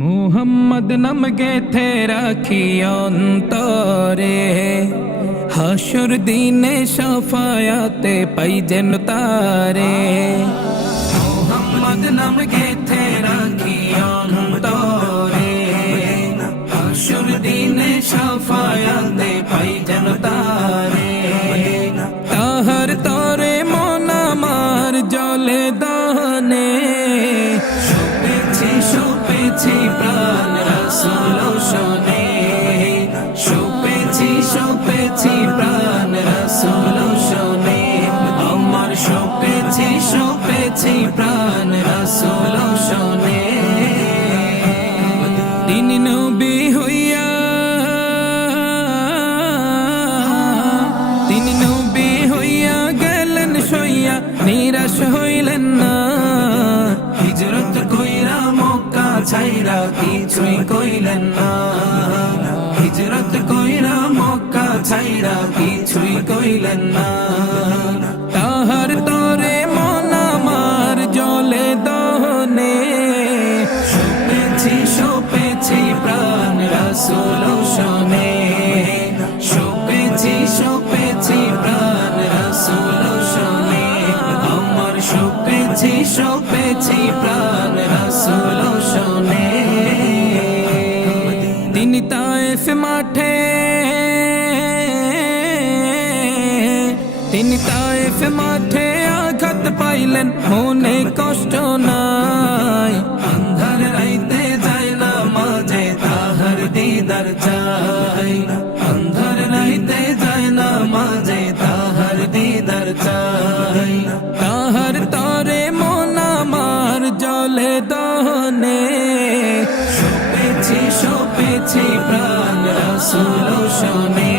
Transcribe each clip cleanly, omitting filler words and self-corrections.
মুহাম্মদ নাম গেথে রাখি অন্তরে, হাসুর দিনে শাফায়াতে পাই যেন তারে। মুহাম্মদ নাম গেথে রাখি অন্তরে, হাসুর দিনে শাফায়াতে পাই যেন তারে। তাহার তরে মন আমার জলে দহনে, শোপেছি প্রাণ রাসূল শোনে, শোপেছি প্রাণ রাসূল শোনে, আমার শোপেছি প্রাণ রাসূল শোনে। তিনি নবী হইয়া, তিনি নবী হইয়া গেলেন সইয়া, নিরাশ হইলেন না। হিজরত কইরা মক্কা ছাইরা কিছুই কইলেন না, হিজরত কইরা মক্কা ছাইরা কিছুই কইলেন না। তাহার তরে মন আমার জলে দহনে, শোপেছি প্রাণ রাসূল শোনে, শোপেছি প্রাণ রাসূল শোনে, আমার শোপেছি প্রাণ রাসূল শোনে। তিনি তায়েফ মাঠে, তিনি তায়েফ মাঠে আঘাত পাইলেন, মনে কষ্ট নাই। আন্ধার রাইতে যায় না মাঝে তাহার দিদার চাই, আন্ধার রাইতে যায় না মাঝে তাহার দিদার চাই। তাহার তরে মন আমার জলে দহনে, শোপেছি প্রাণ রাসূল শোনে,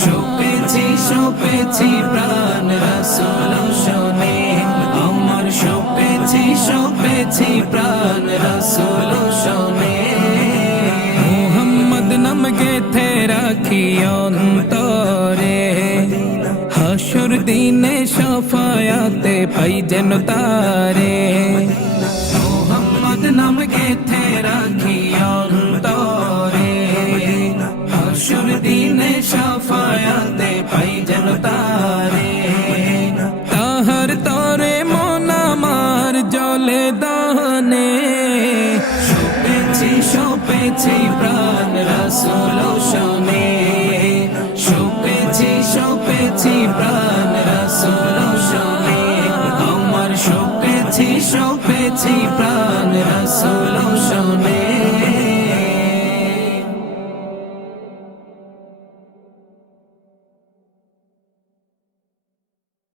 শোপেছি প্রাণ রাসূল শোনে, আমার শোপেছি প্রাণ রাসূল শোনে। মুহাম্মদ নাম গেথে রাখি অন্তরে, হাসুর দিনে শাফায়াতে পাই যেন তারে। মুহাম্মদ নাম গেথে রাখি অন্তরে, হাসুর দিনে শাফায়াতে পাই যেন তারে। তাহার তরে মন আমার জলে দহনে, শোপেছি প্রাণ রাসূল শোনে, শোপেছি প্রাণ রাসূল শোনে, আমার শোপেছি প্রাণ রাসূল